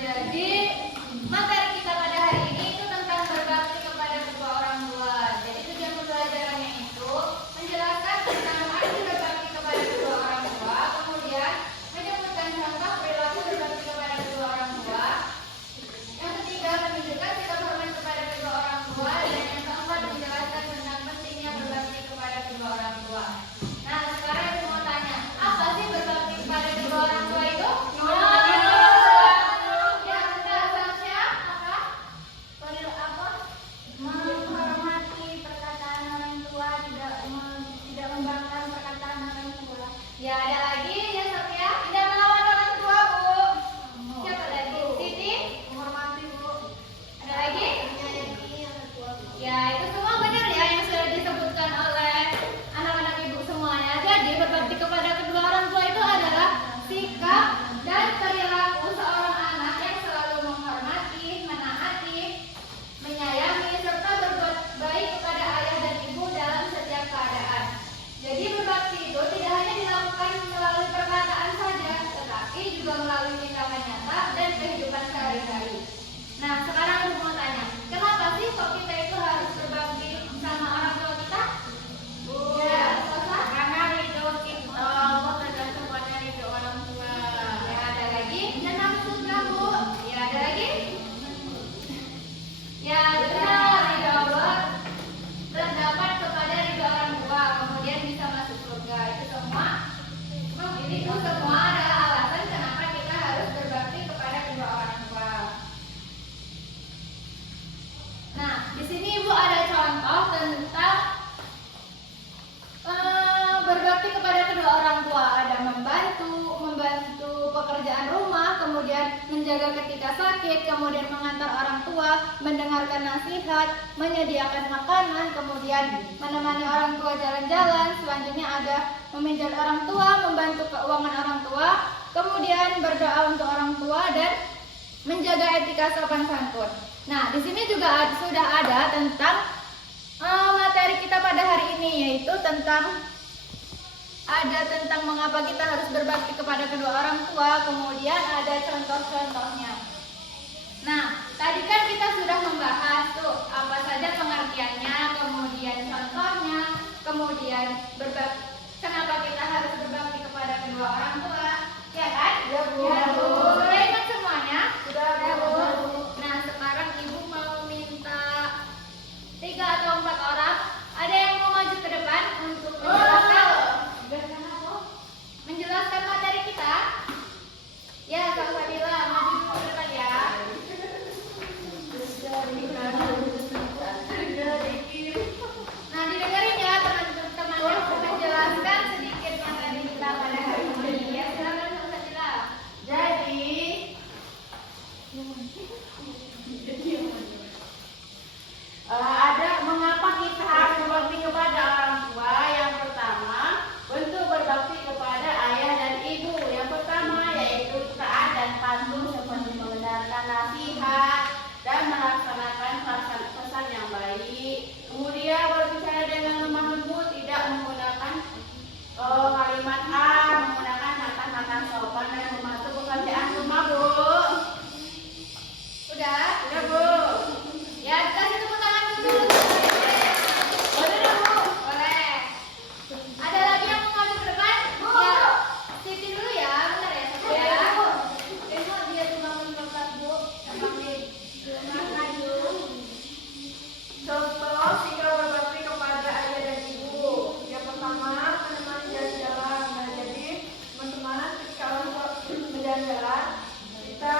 jadi materi kita pada hari ini itu tentang berbakti kepada kedua orang tua. Jadi tujuan pembelajarannya itu menjelaskan tentang arti berbakti kepada kedua orang tua, kemudian menyebutkan contoh perilaku berbakti kepada kedua orang tua. Yang ketiga, menunjukkan sikap hormat kepada kedua orang tua, dan yang keempat, menjelaskan tentang pentingnya berbakti kepada kedua orang tua. Nah, sekarang aku mau tanya, apa sih berbakti kepada kedua orang tua itu? Menghormati perkataan orang tua, tidak membangkang perkataan orang tua. Ya, ada lagi ya Sofia? Tidak melawan orang tua, Bu. Siapa lagi? Siti? Menghormati, Bu. Ada lagi? Menyayangi orang tua, Bu. Ya, itu semua benar ya yang sudah disebutkan oleh anak-anak ibu semuanya. Jadi berbakti kepada kedua orang tua itu adalah sikap dan perilaku seorang anak yang selalu menghormati, menaati, menyayangi, serta berbuat baik kepada ayah dan ibu dalam setiap keadaan. Jadi berbakti itu tidak hanya dilakukan melalui perkataan saja, tetapi juga melalui tindakan nyata dan kehidupan sehari-hari. Nah, sekarang aku mau tanya, kenapa sih kok kita itu harus berbakti sama orang tua kita? Ya, Sosa? Karena ridho kita, Allah tergantung pada ridho orang tua. Ya, ada lagi? Dan maksudnya, Bu? Ya, ada lagi? Ya, benar, ridho Allah terdapat kepada ridho orang tua, kemudian bisa masuk surga. Itu semua adalah alasan kenapa kita harus berbakti kepada kedua orang tua. Nah, di sini Ibu ada contoh tentang berbakti kepada kedua orang tua. Ada membantu pekerjaan rumah, kemudian menjaga ketika sakit, kemudian mengantar orang tua, mendengarkan nasihat, menyediakan makanan, kemudian menemani orang tua jalan-jalan. Selanjutnya ada memijat orang tua, membantu keuangan orang tua, kemudian berdoa untuk orang tua, dan menjaga etika sopan santun. Nah, di sini juga sudah ada tentang materi kita pada hari ini, yaitu tentang mengapa kita harus berbakti kepada kedua orang tua, kemudian ada contoh-contohnya. Nah, tadi kan kita sudah membahas tuh apa saja pengertiannya, kemudian contohnya, kemudian kenapa kita harus berbakti kepada kedua orang tua, ya kan? Ya, Bu. Ya, Bu. Sudah ingat semuanya? Sudah, Ya, Bu. Bu. Nah, sekarang Ibu mau minta 3 atau 4 orang. Ada yang mau maju ke depan untuk menjelaskan materi kita? Ya, Kak Fadila, maju dulu ke depan ya. Nah, didengarin ya teman-teman yang menjelaskan sedikit materi kita pada hari ini. Ya, silakan Kak Fadila. Jadi, ada mengapa kita harus berbakti kepada orang tua. Yang pertama, bentuk berbakti kepada ayah dan ibu. Yang pertama yaitu taat dan patuh seperti mendengarkan nasihat dan melaksanakan pesan yang baik. Kemudian berbicara dengan lemah lembut, tidak menggunakan kalimat menggunakan kata-kata sopan dan membantu pekerjaan rumah, Bu. Udah? Udah, Bu. Ya, kasih tepuk tangan dulu. Boleh, Bu. Boleh. Ada lagi yang mau maju ke depan? Ya, Siti dulu ya, bentar ya. Siti ya. Besok dia dibangun tempat, Bu. Contoh sikap berbakti kepada ayah dan ibu. Yang pertama, menemani jalan-jalan. Nah, jadi teman-teman ketika orang tua berjalan-jalan, kita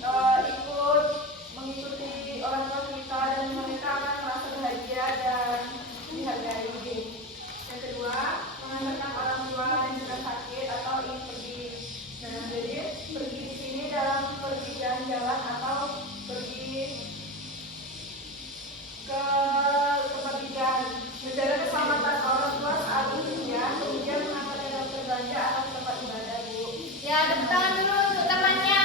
ikut mengikuti orang tua kita, dan mereka akan merasa bahagia dan dihargai. Yang kedua, mengantarkan orang tua yang sedang sakit atau ingin pergi. Nah, jadi pergi di sini dalam pergi jalan-jalan atau pergi ke tempat hiburan, menjaga keselamatan orang tua saat ujian, kemudian mengantar dalam berbelanja atau tempat ibadah, Bu. Ya, tepuk tangan dulu untuk temannya.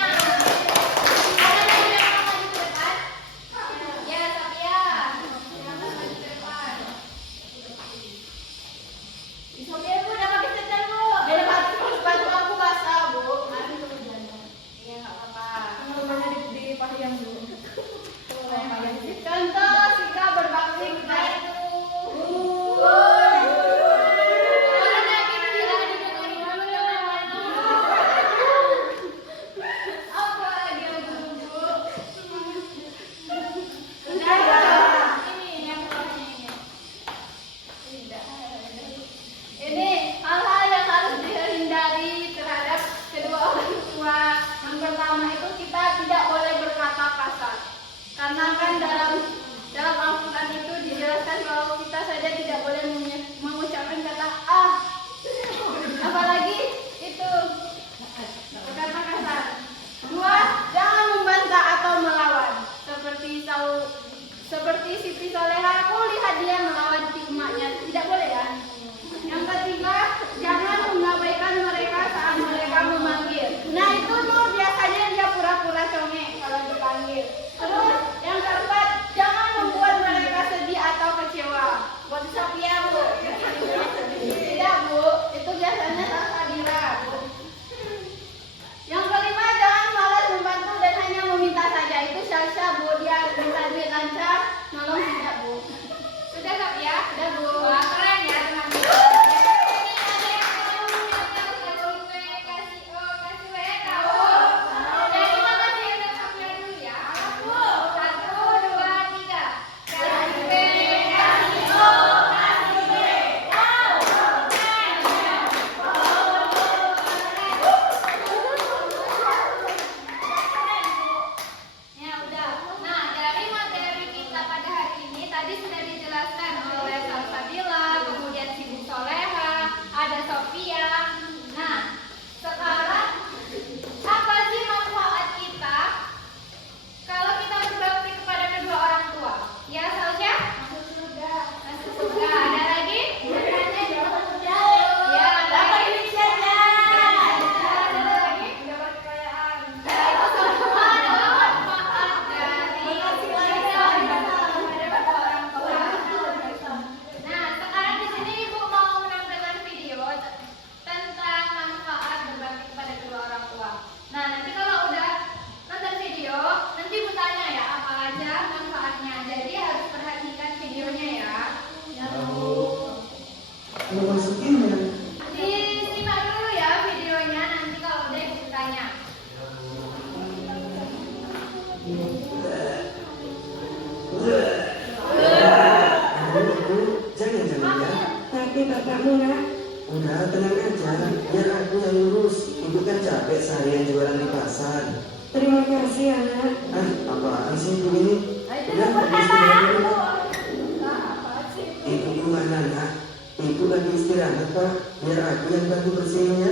memasukinya. Disimak dulu ya videonya, nanti kalau udah ibu tanya. Jangan ya. Tapi bapakmu nak, Udah tenang aja, biar aku yang ngurus. Ibu kan capek seharian jualan di pasar. terima kasih anak. Apaan sih ibu ini? Udah, lagi istirahat dulu. Ibu gimana nak? Ibu lagi istirahat pak, biar aku yang bantu bersihinnya.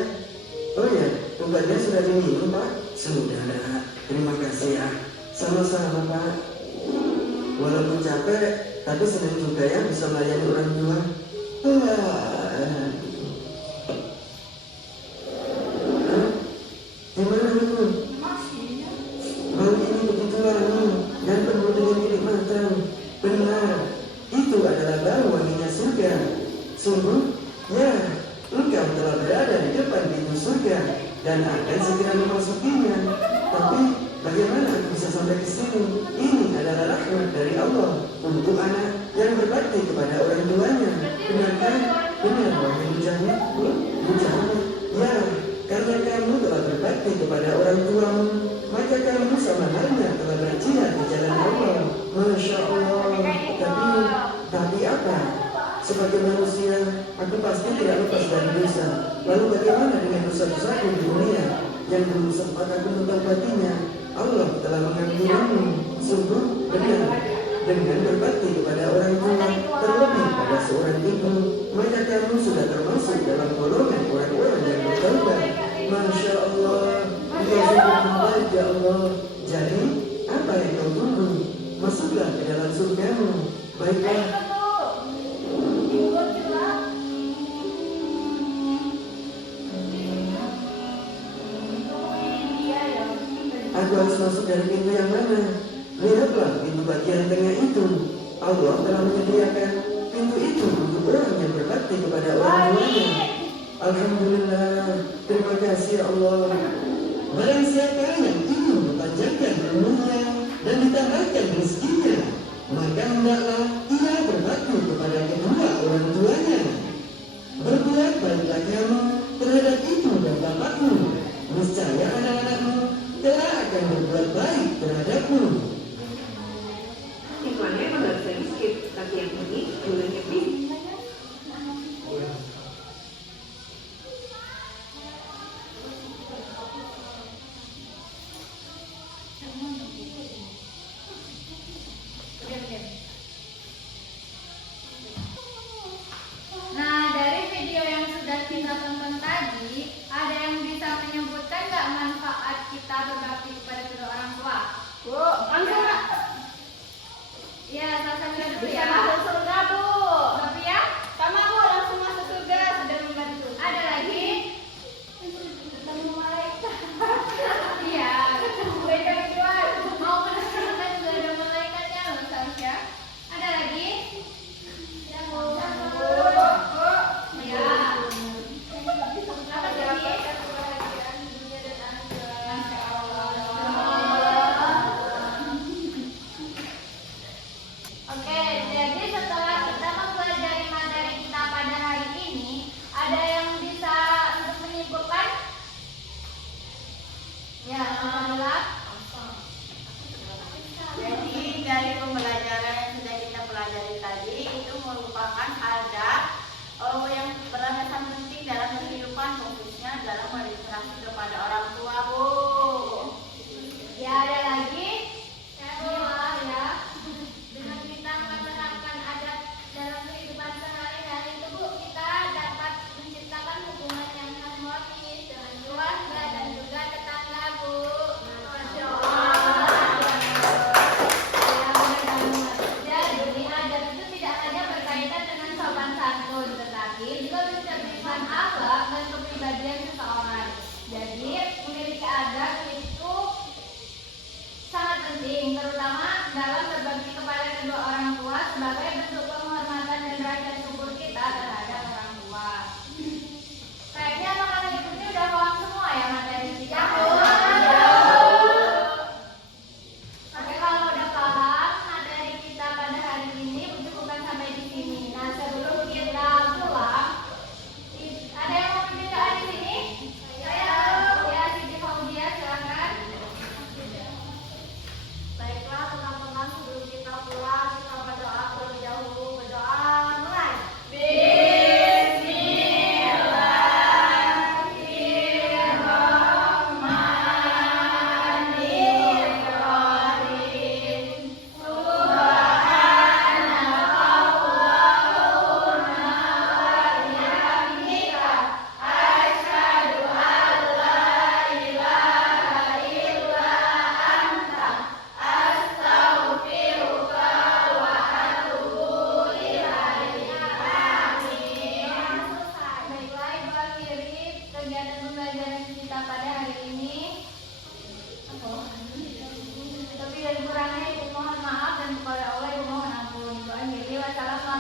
Oh ya, obatnya sudah diminum pak? Sudah nak, terima kasih ya. Sama-sama pak. Walaupun capek, tapi senang juga ya bisa melayani orang tua. Gimana ibu? Bau ini begitu wangi dan penuh dengan kenikmatan. Benar, itu adalah bau wanginya surga. Sungguh, ya, engkau telah berada di depan pintu surga dan akan segera memasukinya. Tapi bagaimana aku bisa sampai ke sini? Ini adalah rahmat dari Allah untuk anak yang berbakti kepada orang tuanya. Benar kan? Benar wahai Mujahid. Mujahid, ya, karena kamu telah berbakti kepada orang tuamu, maka kamu sama halnya telah berjihad di jalan Allah. Masya Allah. Tapi apa? Sebagai manusia, aku pasti tidak lepas dari dosa. Lalu bagaimana dengan dosa-dosaku di dunia yang belum sempat aku mentaubatinya? Allah telah mengampunimu. Sungguh benar. Dengan berbakti kepada orang tua, terlebih pada seorang ibu, maka kamu sudah termasuk dalam golongan orang-orang yang bertaubat. Masya Allah. Ya sungguh ya Allah. Jadi, apa yang kau tunggu? Masuklah ke dalam surgamu. Baiklah. Aku harus masuk dari pintu yang mana? Lihatlah pintu bagian tengah itu. Allah telah menyediakan pintu itu untuk orang yang berbakti kepada orang tuanya. Alhamdulillah, terima kasih ya Allah. Barang siapa yang ingin mempanjangkan umurnya dan ditambahkan rezekinya, maka hendaklah ia berbakti kepada kedua orang tuanya. Berbuat baiklah kamu terhadap ibu dan bapakmu. Niscaya anak-anakmu telah akan berbuat baik terhadapmu. Siswanya emang gak bisa di-skip, tapi yang ini boleh di-skip. Nah, dari video yang sudah kita tonton tadi, ada yang bisa menyebutkan nggak manfaat kita berbakti kepada kedua orang tua? Bu, langsung nak. Iya, Sasha dulu Bisa ya. masuk surga bu. Tapi ya, Sama bu langsung masuk surga sudah membantu. ada lagi? Iya. Beda jual. Mau menemukan juga ada malaikatnya, Mas Sasha. Ada lagi? Ya. Apa lagi? Masya Allah. Oke, jadi setelah kita mempelajari materi kita pada hari ini, ada yang bisa untuk menyimpulkan? Ya, alhamdulillah. Jadi dari pembelajaran yang sudah kita pelajari tadi itu merupakan ada yang beralasan penting dalam kehidupan, khususnya dalam berinteraksi kepada orang tua, Bu. Ya, ada lagi? Ya. Dengan kita menerapkan adat dalam kehidupan sehari-hari itu, Bu, kita dapat menciptakan hubungan yang harmonis dengan keluarga dan juga tetangga, Bu. Masya Allah. Ya, benar banget. Jadi adat itu tidak hanya berkaitan dengan sopan santun, tetapi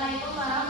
Assalamualaikum warahmatullahi